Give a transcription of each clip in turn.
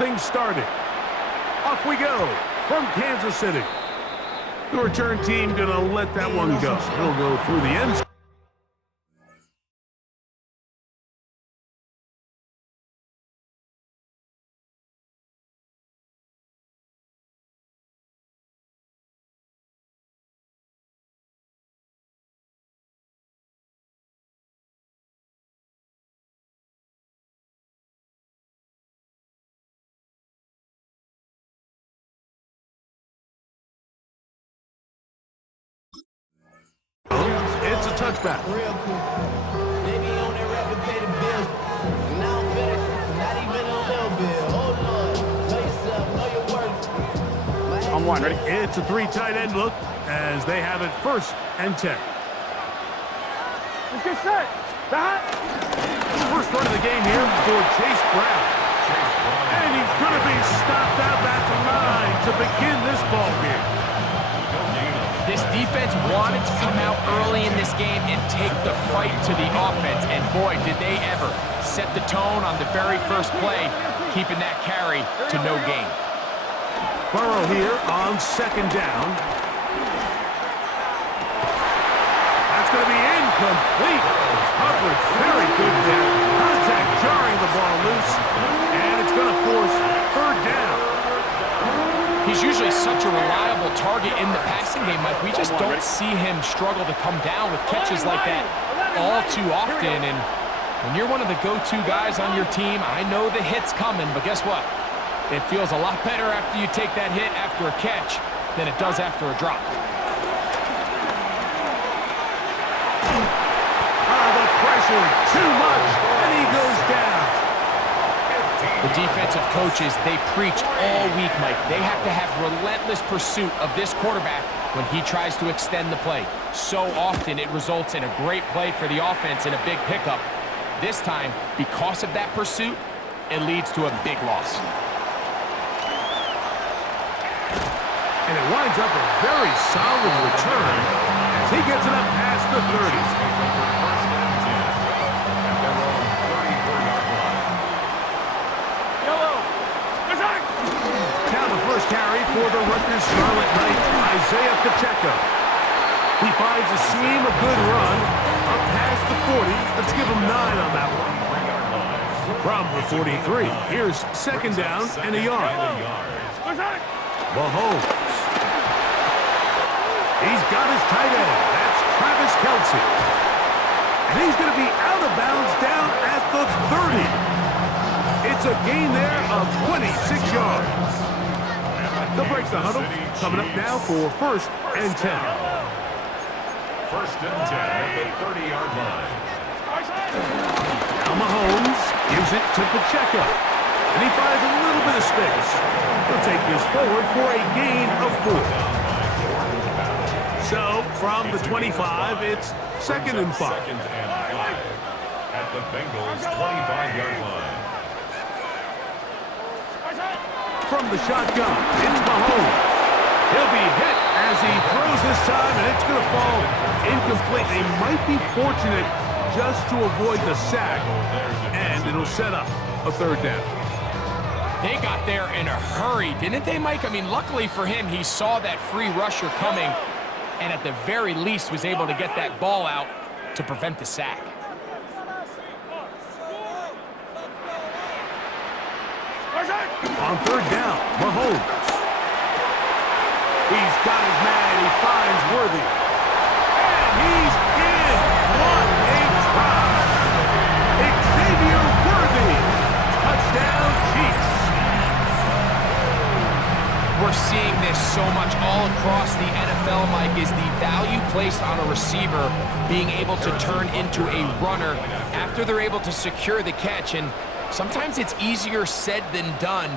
things started. Off we go from Kansas City. The return team going to let that one go. It'll go through the end zone. It's a touchback. Real cool. Maybe on their replicated bill. Now I'm finished. Not even a little bit. Oh, Lord. Know yourself. Know your worth. On one, ready? It's a three tight end look as they have it 1st and 10. Let's get set. That. First run of the game here for Chase Brown. And he's going to be stopped out at the line to begin this ball game. This defense wanted to come out early in this game and take the fight to the offense, and boy, did they ever set the tone on the very first play, keeping that carry to no gain. Burrow here on 2nd down. That's going to be incomplete. Coverage very good there. Contact jarring the ball loose, and it's going to force 3rd down. He's usually such a reliable target in the passing game, Mike. We just don't see him struggle to come down with catches like that all too often. And when you're one of the go-to guys on your team, I know the hit's coming, but guess what? It feels a lot better after you take that hit after a catch than it does after a drop. The pressure, too much, and he goes down. The defensive coaches, they preach all week, Mike. They have to have relentless pursuit of this quarterback when he tries to extend the play. So often it results in a great play for the offense and a big pickup. This time, because of that pursuit, it leads to a big loss. And it winds up a very solid return as he gets it up past the 30. Carry for the Rutgers Scarlet Knight, Isaiah Pacheco. He finds a seam, a good run, up past the 40. Let's give him 9 on that one. From the 43, here's 2nd down and a yard. Mahomes. He's got his tight end. That's Travis Kelce. And he's going to be out of bounds down at the 30. It's a gain there of 26 yards. They'll break the huddle. Coming up now for 1st and 10. 1st and 10 at the 30-yard line. Now Mahomes gives it to Pacheco. And he finds a little bit of space. He'll take this forward for a gain of 4. So, from the 25, it's 2nd and 5. 2nd and 5 at the Bengals' 25-yard line. From the shotgun, it's Mahomes. He'll be hit as he throws this time, and it's going to fall incomplete. They might be fortunate just to avoid the sack, and it'll set up a 3rd down. They got there in a hurry, didn't they, Mike? I mean, luckily for him, he saw that free rusher coming, and at the very least was able to get that ball out to prevent the sack. On 3rd down, Mahomes. He's got his man, he finds Worthy. And he's in! What a try! Xavier Worthy! Touchdown, Chiefs! We're seeing this so much all across the NFL, Mike, is the value placed on a receiver being able to turn into a runner after they're able to secure the catch. And sometimes it's easier said than done.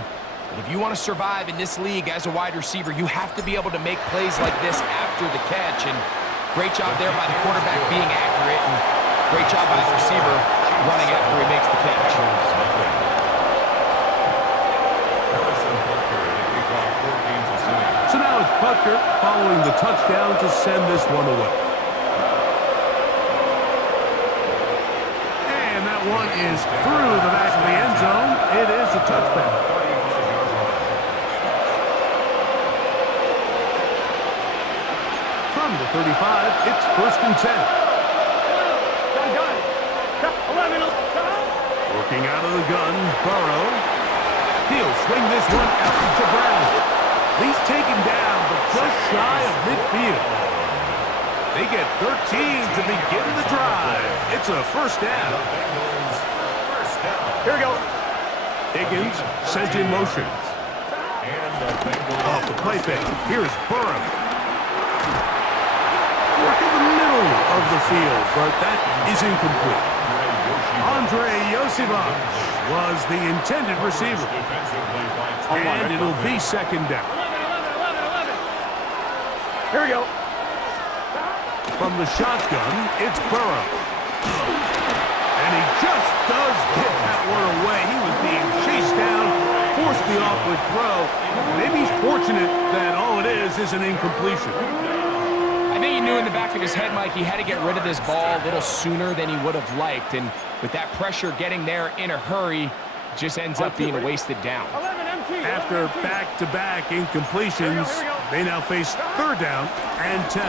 But if you want to survive in this league as a wide receiver, you have to be able to make plays like this after the catch. And great job there by the quarterback being accurate, and great job by the receiver running after he makes the catch. So now it's Butker following the touchdown to send this one away. And that one is through the back of the end zone. It is a touchback. from the 35, it's 1st and 10. Working out of the gun, Burrow. He'll swing this one out to Brown. He's taken down, but just shy of midfield. They get 13 to begin the drive. It's a 1st down. Here we go. Higgins sent in motion. Off the play fake. Here's Burrow. Work in the middle of the field, but that is incomplete. Andre Yosivach was the intended receiver. And it'll be 2nd down. Here we go. From the shotgun, it's Burrow. And he just does get that one away. He was being chased down, forced the awkward throw. Maybe he's fortunate that all it is an incompletion. I think he knew in the back of his head, Mike, he had to get rid of this ball a little sooner than he would have liked. And with that pressure getting there in a hurry, it just ends up being a wasted down. After back-to-back incompletions, they now face 3rd down and 10.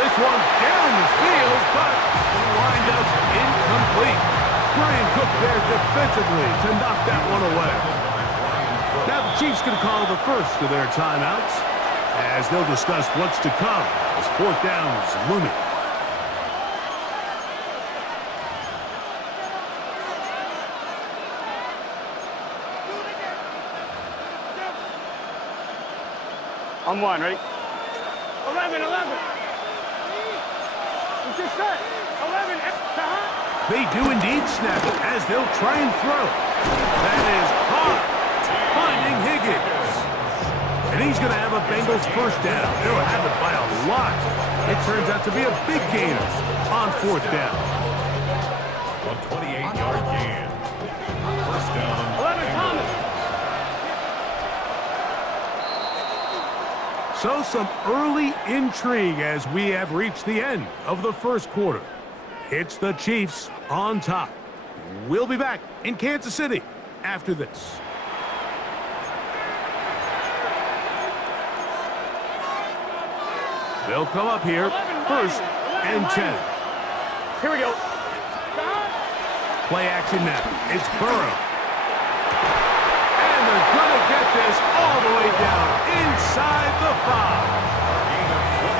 This one down the field, but it'll wind up incomplete. Brian Cook there defensively to knock that one away. Now the Chiefs can call the first of their timeouts as they'll discuss what's to come as 4th down is looming. On 1, ready? 11. It's just set. 11. They do indeed snap it as they'll try and throw. That is caught. Finding Higgins. And he's going to have a Bengals 1st down. They'll have it by a lot. It turns out to be a big gainer on 4th down. A 28-yard gain. 1st down. 11, Thomas. So some early intrigue as we have reached the end of the 1st quarter. It's the Chiefs on top. We'll be back in Kansas City after this. They'll come up here, 1st and 10. Here we go. Play action now. It's Burrow. And they're going to get this all the way down inside the 5.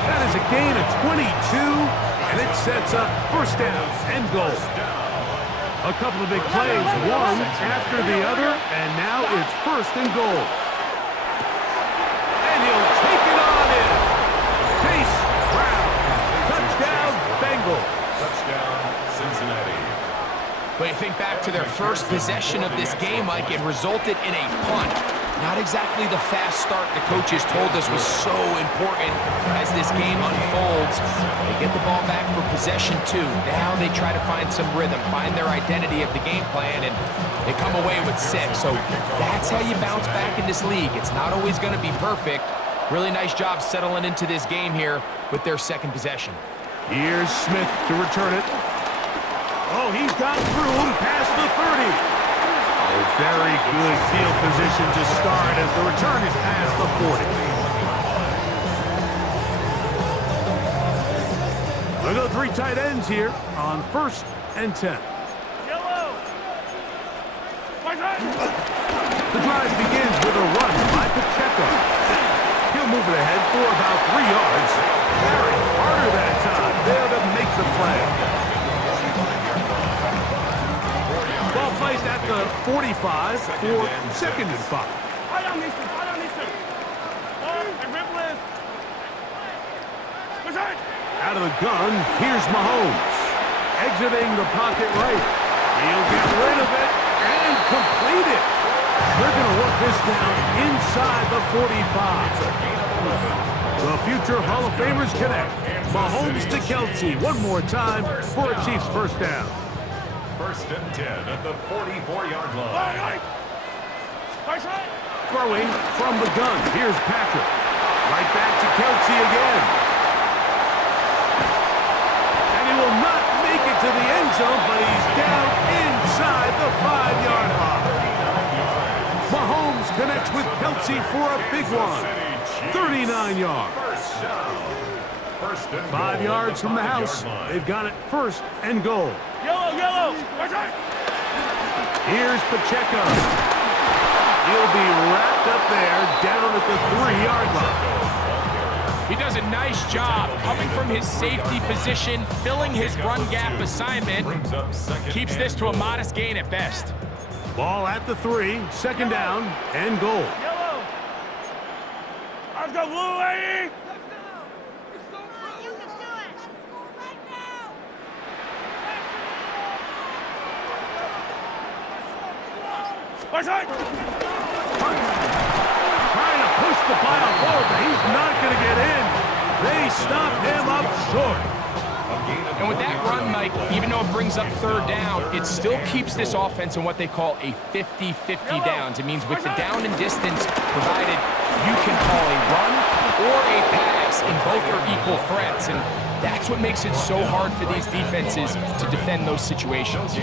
That is a gain of 22, and it sets up 1st down and goal. A couple of big plays, one after the other, and now it's 1st and goal. And he'll take it on in. Chase Brown. Touchdown, Bengals. Touchdown, Cincinnati. But you think back to their first possession of this game, Mike, it resulted in a punt. Not exactly the fast start the coaches told us was so important as this game unfolds. They get the ball back for possession 2. Now they try to find some rhythm, find their identity of the game plan, and they come away with 6. So that's how you bounce back in this league. It's not always going to be perfect. Really nice job settling into this game here with their 2nd possession. Here's Smith to return it. Oh, he's got room past the 30. A very good field position to start as the return is past the 40. They'll go 3 tight ends here on 1st and 10. The drive begins with a run by Pacheco. He'll move it ahead for about 3 yards. Very harder that time there to make the play. Ball placed at the 45 for 2nd and 5. Out of the gun, here's Mahomes. Exiting the pocket right. He'll get rid of it and complete it. They're going to work this down inside the 45. The future Hall of Famers connect. Mahomes to Kelce one more time for a Chiefs 1st down. 1st and 10 at the 44-yard line. Throwing from the gun. Here's Patrick. Right back to Kelce again. And he will not make it to the end zone, but he's down inside the 5-yard line. Mahomes connects with Kelce Kelce for a big one. 39 yards. 5 yards from the house. They've got it first and goal. Yellow, yellow. Here's Pacheco. He'll be wrapped up there down at the 3-yard line. He does a nice job coming from his safety position, filling his run gap assignment. Keeps this to a modest gain at best. Ball at the 3, second down and goal. Yellow. Let's go, blue lady. Trying to push the pile forward, but he's not going to get in. They stop him up short. And with that run, Mike, even though it brings up third down, it still keeps this offense in what they call a 50-50 downs. It means with the down and distance provided, you can call a run or a pass, and both are equal threats. And that's what makes it so hard for these defenses to defend those situations.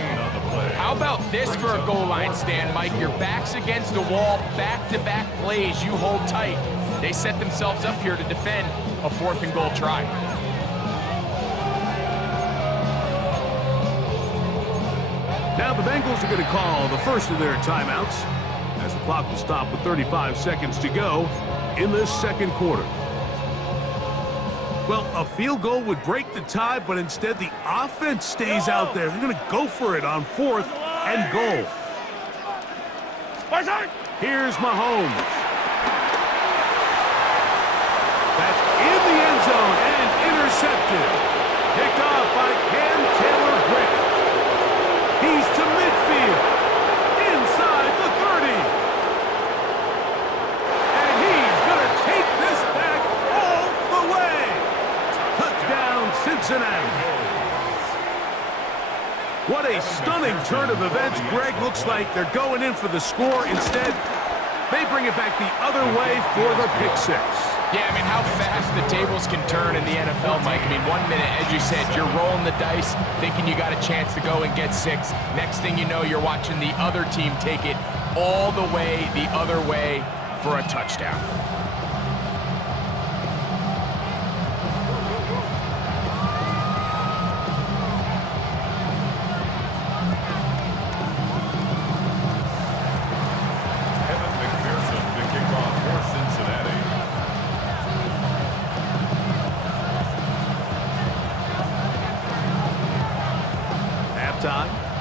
How about this for a goal line stand, Mike? Your back's against the wall, back-to-back plays, you hold tight. They set themselves up here to defend a 4th and goal try. Now the Bengals are going to call the first of their timeouts as the clock will stop with 35 seconds to go in this second quarter. Well, a field goal would break the tie, but instead the offense stays out there. They're going to go for it on 4th and goal. Here's Mahomes. That's in the end zone and intercepted. Picked off by Cam Taylor-Britt. He's to midfield, inside the 30. And he's going to take this back all the way. Touchdown, Cincinnati. What a stunning turn of events. Greg, looks like they're going in for the score. Instead, they bring it back the other way for the pick 6. Yeah, I mean, how fast the tables can turn in the NFL, Mike. I mean, 1 minute, as you said, you're rolling the dice, thinking you got a chance to go and get 6. Next thing you know, you're watching the other team take it all the way the other way for a touchdown.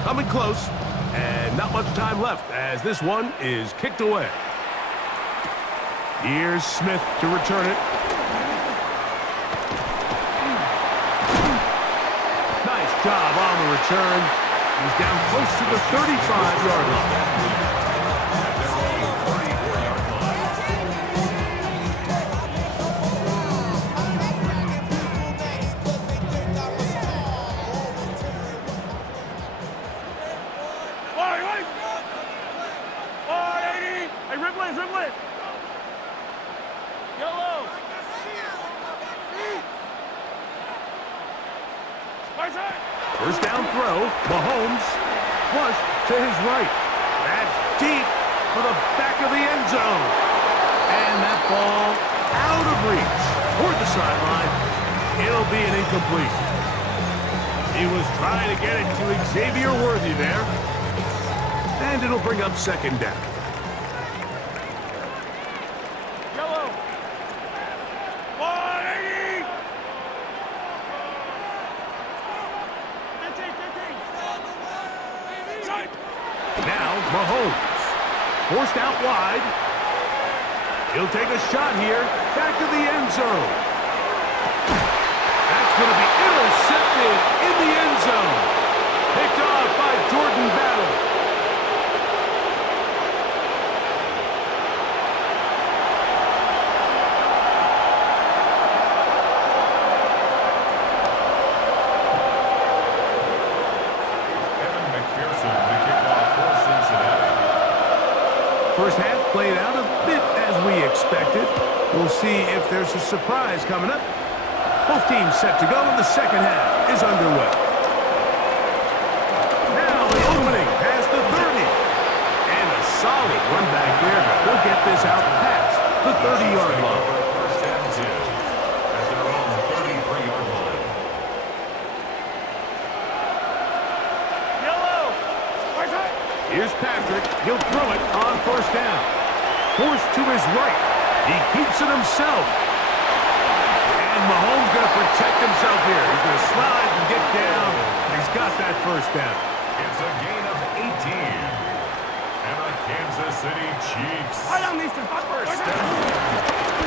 Coming close, and not much time left as this one is kicked away. Here's Smith to return it. Nice job on the return. He's down close to the 35-yard line. First down throw, Mahomes, flush to his right. That's deep for the back of the end zone. And that ball out of reach toward the sideline. It'll be an incompletion. He was trying to get it to Xavier Worthy there. And it'll bring up second down. Mahomes, forced out wide. He'll take a shot here, back to the end zone. That's going to be intercepted in the end zone. Picked off by Jordan Battle. First half played out a bit as we expected. We'll see if there's a surprise coming up. Both teams set to go, and the second half is underway. Now an opening past the 30. And a solid run back there. They'll get this out past Here's Patrick. He'll throw it on first down. Forced to his right. He keeps it himself. And Mahomes going to protect himself here. He's going to slide and get down. He's got that first down. It's a gain of 18. And the Kansas City Chiefs. First down.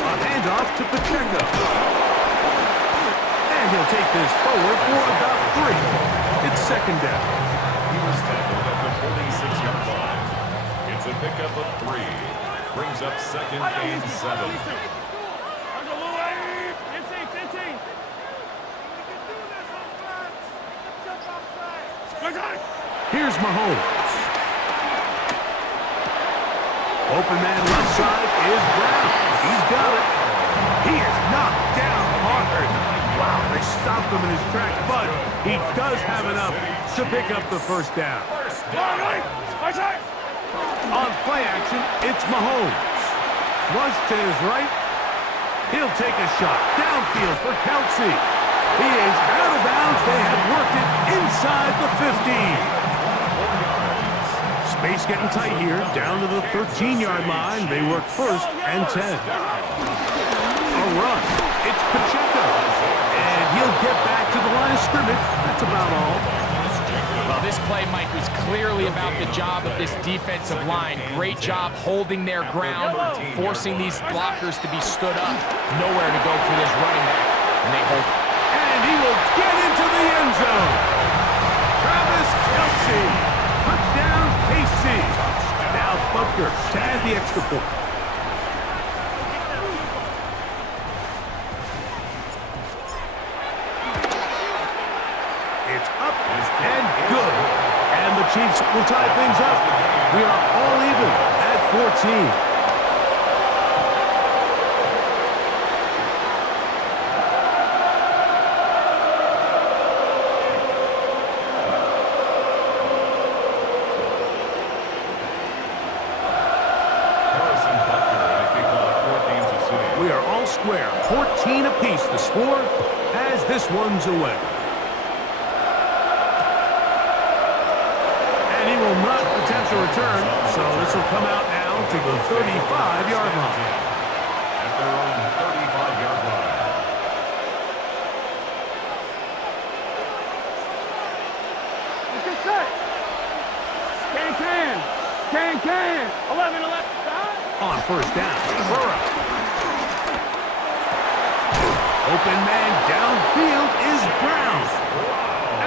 A handoff to Pacheco. And he'll take this forward for about 3. It's second down. He was tackled at the 46-yard line. It's a pickup of 3. Brings up second and 7. Here's Mahomes. Open man left side is Brown. He's got it. He is knocked down hard. Wow, they stopped him in his tracks, but he does have enough to pick up the first down. On play action, it's Mahomes. Flush to his right. He'll take a shot downfield for Kelsey. He is out of bounds. They have worked it inside the 15. Space getting tight here. Down to the 13-yard line. They work first and 10. A run. It's Pacheco. And he'll get back to the line of scrimmage. That's about all. Well, this play, Mike, was clearly about the job of this defensive line. Great job holding their ground, forcing these blockers to be stood up. Nowhere to go for this running back, and they hold it. And he will get into the end zone. Travis Kelce. Touchdown, KC. Now Butker to add the extra point. It's up and good. And the Chiefs will tie things up. We are all even at 14. Square, 14 apiece the score as this one's away. And he will not attempt to return, so this will come out now to the 35-yard line. At their own 35-yard line. Let's get set. Can. 11. On first down, Burrow. Open man downfield is Brown.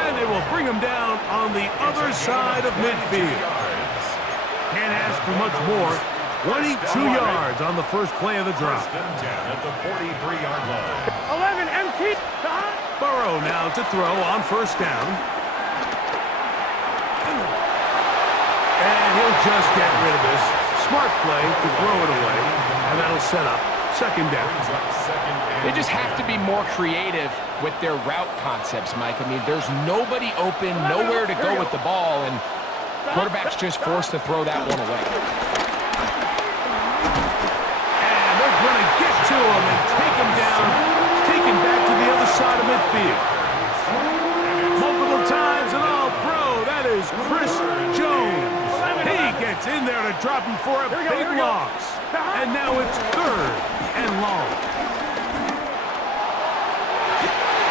And they will bring him down on the other side of midfield. Can't ask for much more. 22 yards on the first play of the drive. First and 10 at the 43-yard line. 11 empty. Burrow now to throw on first down. And he'll just get rid of this. Smart play to throw it away. And that'll set up second down. They just have to be more creative with their route concepts, Mike. I mean, there's nobody open, nowhere to go with the ball, and quarterback's just forced to throw that one away. And they're going to get to him and take him down, take him back to the other side of midfield. Multiple times and all pro, that is Chris Jones. He gets in there to drop him for a big loss. And now it's third and long.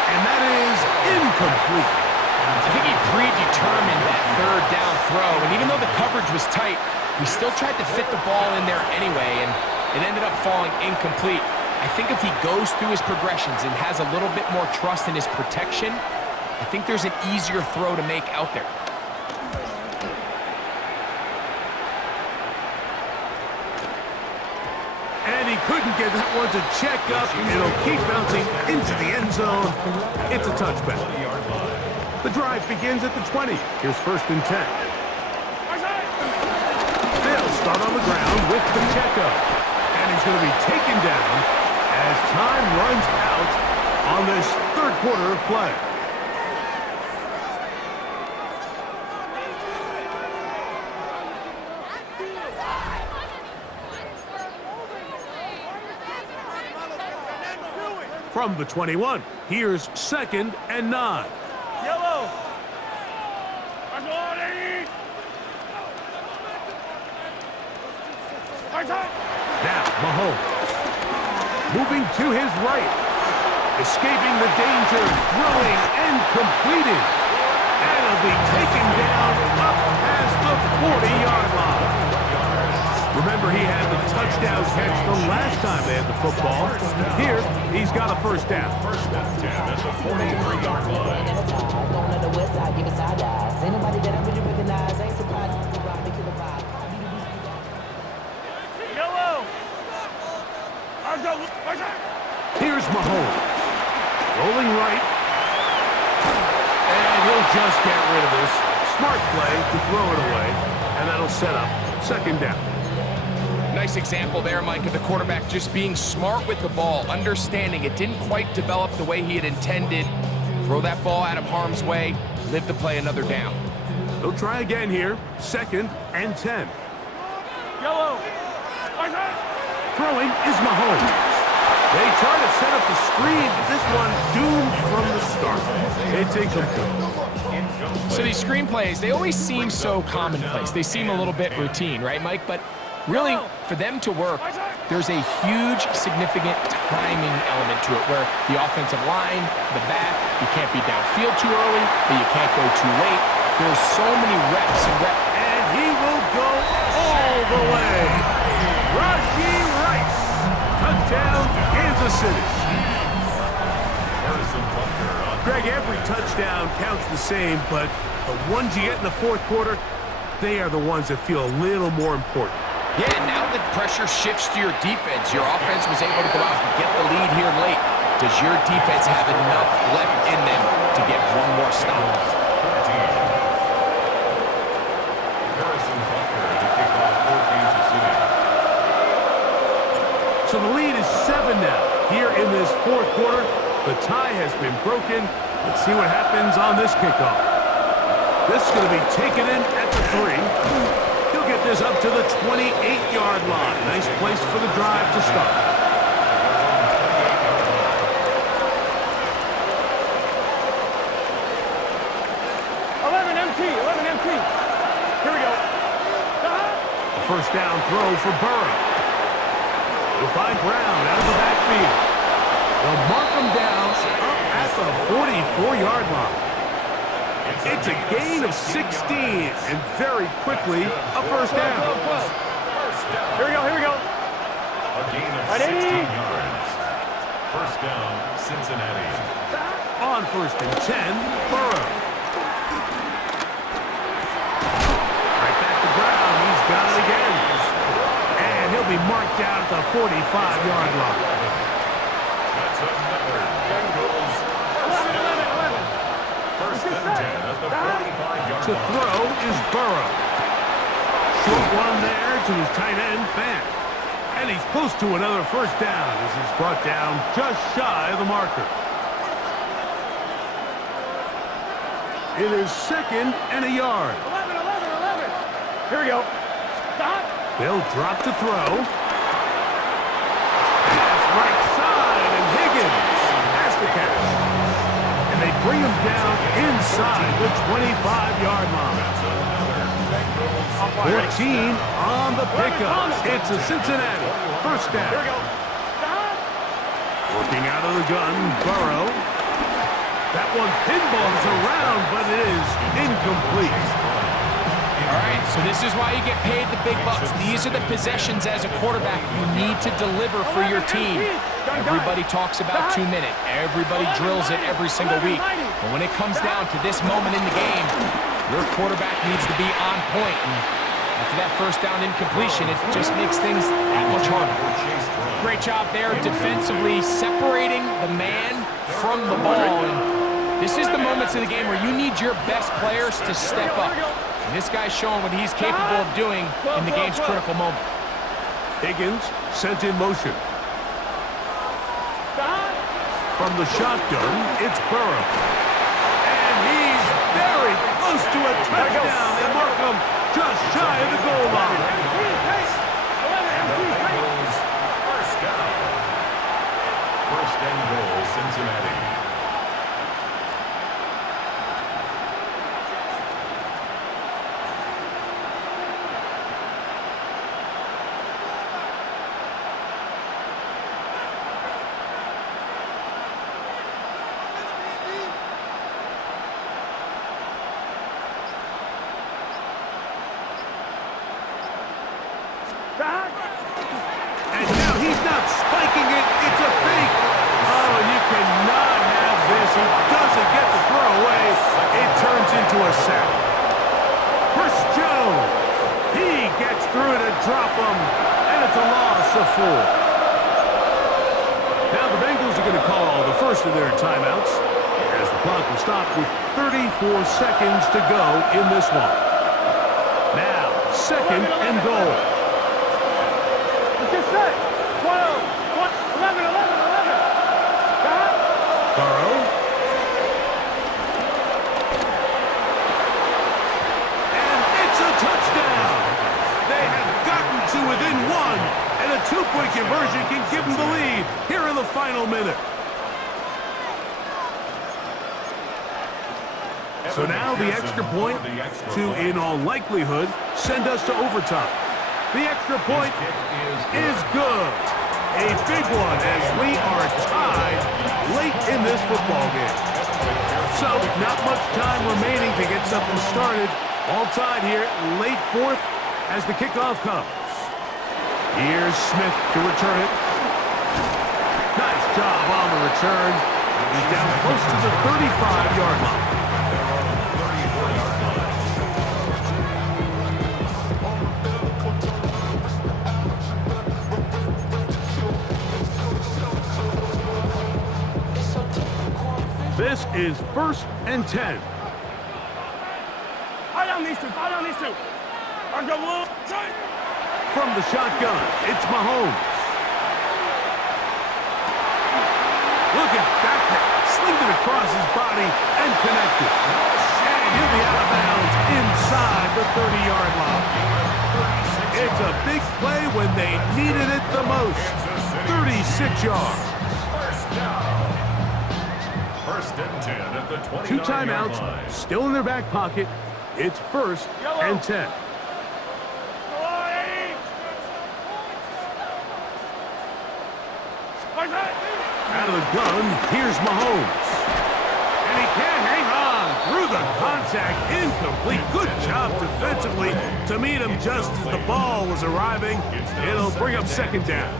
And that is incomplete. I think he predetermined that third down throw, and even though the coverage was tight, he still tried to fit the ball in there anyway, and it ended up falling incomplete. I think if he goes through his progressions and has a little bit more trust in his protection, I think there's an easier throw to make out there. And he couldn't get that one to check up. It'll keep bouncing into the end zone. It's a touchback. The drive begins at the 20. Here's first and 10. They'll start on the ground with Pacheco. And he's going to be taken down as time runs out on this third quarter of play. From the 21, here's second and 9. Yellow. Now, Mahomes. Moving to his right. Escaping the danger, throwing and completing. And it'll be taken down up past the 40-yard line. Remember, he had the touchdown catch the last time they had the football. Here, he's got a first down. First and 10 at the 43-yard line. Going to the west side, give it side eyes. Anybody that I really recognize, ain't surprised to rock me to the vibe. Yellow. Here's Mahomes. Rolling right. And he'll just get rid of this. Smart play to throw it away. And that'll set up second down. Nice example there, Mike, of the quarterback just being smart with the ball, understanding it didn't quite develop the way he had intended. Throw that ball out of harm's way, live to play another down. He'll try again here. Second and 10. Yellow. Throwing is Mahomes. They try to set up the screen, but this one doomed from the start. It's incomplete. So these screenplays, they always seem so commonplace. They seem a little bit routine, right, Mike? But really, for them to work, there's a huge, significant timing element to it where the offensive line, the back, you can't be downfield too early, but you can't go too late. There's so many reps and reps. And he will go all the way. Rashi Rice. Touchdown, Kansas City. Greg, every touchdown counts the same, but the ones you get in the fourth quarter, they are the ones that feel a little more important. Yeah, now that pressure shifts to your defense, your offense was able to go out and get the lead here late. Does your defense have enough left in them to get one more stop? So the lead is 7 now. Here in this fourth quarter, the tie has been broken. Let's see what happens on this kickoff. This is going to be taken in at the 3. He'll get this up to the 28-yard line. Nice place for the drive to start. Empty. Here we go. A first down throw for Burrow. He'll find Brown out of the backfield. They'll mark him down up at the 44-yard line. It's a gain of 16, and very quickly, a first down. Here we go. A gain of 16 yards. First down, Cincinnati. On first and 10, Burrow. Right back to Brown. He's got it again. And he'll be marked out at the 45-yard line. That's another Bengals. 11. First and 10 at the 45-yard To line. throw is Burrow. Short one there to his tight end, Fant. And he's close to another first down as he's brought down just shy of the marker. It is second and a yard. 11. Here we go. Stop. They'll drop to throw. Pass right side, and Higgins has the catch. And they bring him down inside the 25-yard line. 14 on the pickup. It's a Cincinnati first down. Here we go. Stop. Working out of the gun, Burrow. That one pinballs around, but it is incomplete. All right, so this is why you get paid the big bucks. These are the possessions as a quarterback you need to deliver for your team. Everybody talks about 2 minute. Everybody drills it every single week. But when it comes down to this moment in the game, your quarterback needs to be on point. And after that first down incompletion, it just makes things that much harder. Great job there defensively separating the man from the ball. And this is the moments in the game where you need your best players to step up. And this guy's showing what he's capable of doing in the game's critical moment. Higgins sent in motion. From the shotgun, it's Burrow. And he's very close to a touchdown. They mark him just shy of the goal line. First down. First and goal, Cincinnati. spiking it. It's a fake. Oh, and you cannot have this. He doesn't get the throw away. It turns into a sack. Chris Jones. He gets through to drop him, and it's a loss of 4. Now the Bengals are going to call the first of their timeouts as the clock will stop with 34 seconds to go in this one. Now, 2nd and goal. Let's get set. 12, 11, 11. Burrow. And it's a touchdown. They have gotten to within 1, and a 2-point conversion can give them the lead here in the final minute. So now the extra point to, in all likelihood, send us to overtime. The extra point is good. A big one as we are tied late in this football game. So not much time remaining to get something started. All tied here, late 4th as the kickoff comes. Here's Smith to return it. Nice job on the return. He's down close to the 35-yard line. This is 1st and 10. Fire down these two. From the shotgun, it's Mahomes. Look at that. Slinged it across his body and connected. And he'll be out of bounds inside the 30-yard line. It's a big play when they needed it the most. 36 yards. First and 10 at the 29-yard 2 timeouts, line. still in their back pocket. It's 1st and 10. Out of the gun, here's Mahomes. And he can't hang on through the contact. Incomplete. Good job defensively to meet him just as the ball was arriving. It'll bring up 2nd down.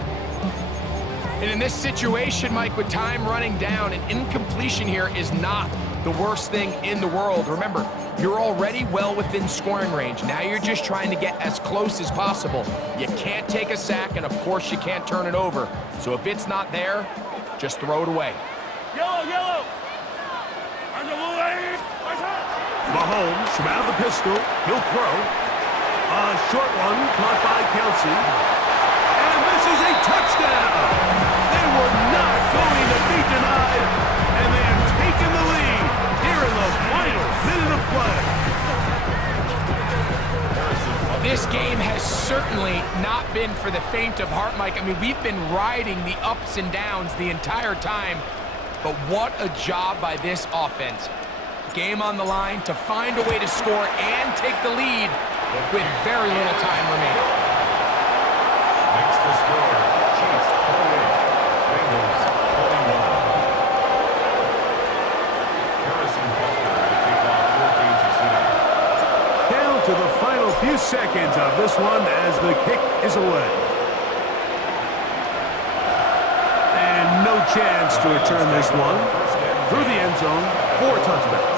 And in this situation, Mike, with time running down, an incompletion here is not the worst thing in the world. Remember, you're already well within scoring range. Now you're just trying to get as close as possible. You can't take a sack, and of course you can't turn it over. So if it's not there, just throw it away. Yellow. Mahomes from out of the pistol. He'll throw. A short one caught by Kelsey. And this is a touchdown. They were not going to be denied. And they have taken the lead here in the final minute of play. This game has certainly not been for the faint of heart, Mike. I mean, we've been riding the ups and downs the entire time. But what a job by this offense. Game on the line to find a way to score and take the lead with very little time remaining. Makes the score. Chiefs 28, Bengals 21. Harrison Butker to kick off 4 games of shooting. Down to the final few seconds of this one as the kick is away. And no chance to return this one through the end zone for a touchdown.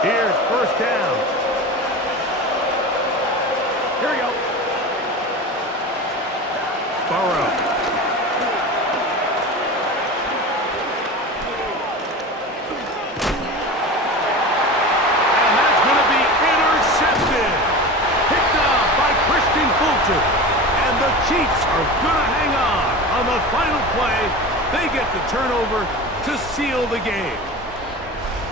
Here's 1st down. Here we go. Burrow. And that's going to be intercepted. Picked off by Christian Fulton. And the Chiefs are going to hang on the final play. They get the turnover to seal the game.